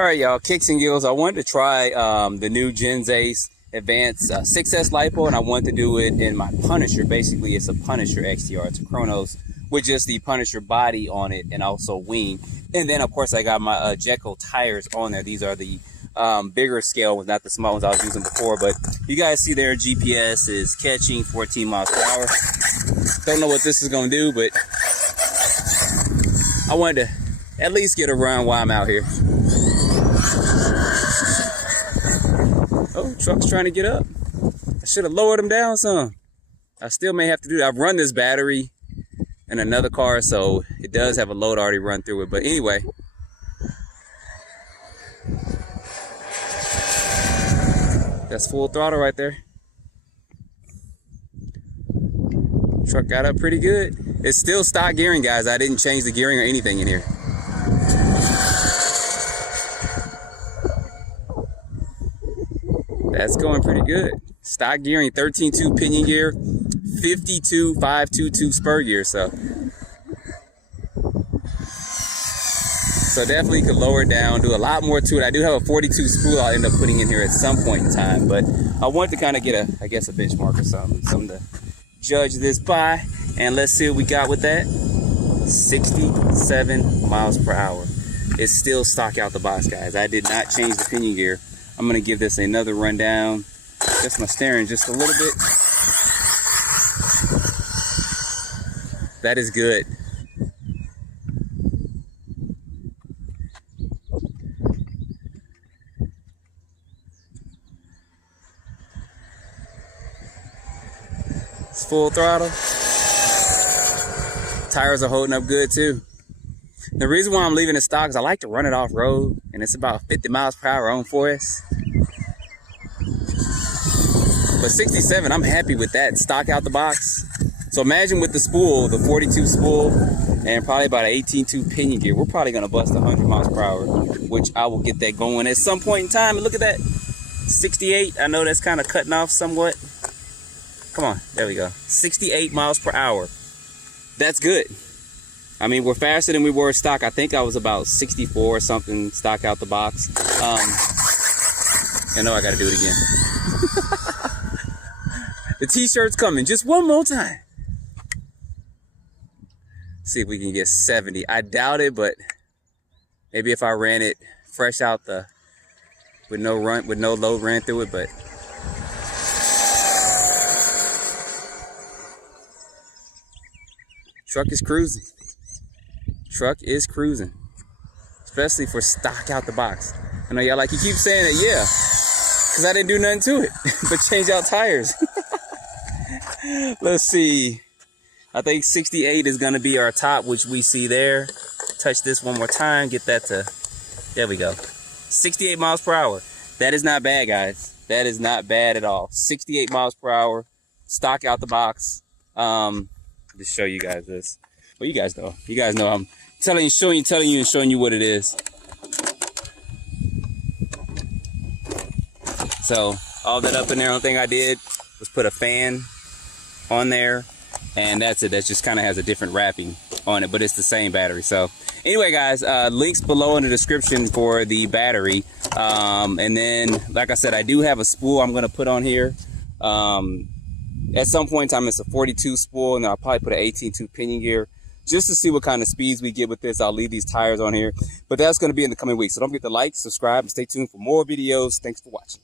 All right, y'all, kicks and giggles. I wanted to try the new GensAce Advanced 6S Lipo, and I wanted to do it in my Punisher. Basically, it's a Punisher XTR. It's a KRONOS with just the Punisher body on it and also wing. And then, of course, I got my Jeco tires on there. These are the bigger scale ones, not the small ones I was using before. But you guys see there, GPS is catching 14 miles per hour. Don't know what this is going to do, but I wanted to at least get a run while I'm out here. Oh, truck's trying to get up. I should have lowered him down some. I still may have to do that. I've run this battery in another car, so it does have a load already run through it. But anyway, that's full throttle right there. Truck got up pretty good. It's still stock gearing, guys. I didn't change the gearing or anything in here. That's going pretty good. Stock gearing, 13.2 pinion gear, 52.522 spur gear. So definitely could lower it down, do a lot more to it. I do have a 42 spool I'll end up putting in here at some point in time, but I want to kind of get a benchmark or something to judge this by. And let's see what we got with that. 67 miles per hour. It's still stock out the box, guys. I did not change the pinion gear. I'm gonna give this another run down. Just my steering just a little bit. That is good. It's full throttle. Tires are holding up good too. The reason why I'm leaving it stock is I like to run it off road, and it's about 50 miles per hour on forest. But 67, I'm happy with that, stock out the box. So imagine with the spool, the 42 spool, and probably about an 18.2 pinion gear, we're probably gonna bust 100 miles per hour, which I will get that going at some point in time. And look at that, 68. I know that's kind of cutting off somewhat. Come on, there we go. 68 miles per hour. That's good. I mean, we're faster than we were stock. I think I was about 64 or something stock out the box. I know I got to do it again. The t-shirt's coming just one more time. See if we can get 70. I doubt it, but maybe if I ran it fresh out with no load ran through it, but truck is cruising. Truck is cruising, especially for stock out the box. I know y'all like, you keep saying it, yeah, because I didn't do nothing to it but change out tires. Let's see. I think 68 is going to be our top, which we see there. Touch this one more time, get that to, there we go. 68 miles per hour. That is not bad, guys. That is not bad at all. 68 miles per hour, stock out the box. Just show you guys this. Well, you guys know. You guys know I'm telling you, showing you what it is. So all that up in there, only thing I did was put a fan on there, and that's it. That just kind of has a different wrapping on it, but it's the same battery. So anyway, guys, links below in the description for the battery. And then, like I said, I do have a spool I'm going to put on here. At some point in time, it's a 42 spool, and I'll probably put an 18.2 pinion gear just to see what kind of speeds we get with this. I'll leave these tires on here, but that's going to be in the coming weeks. So don't forget to like, subscribe, and stay tuned for more videos. Thanks for watching.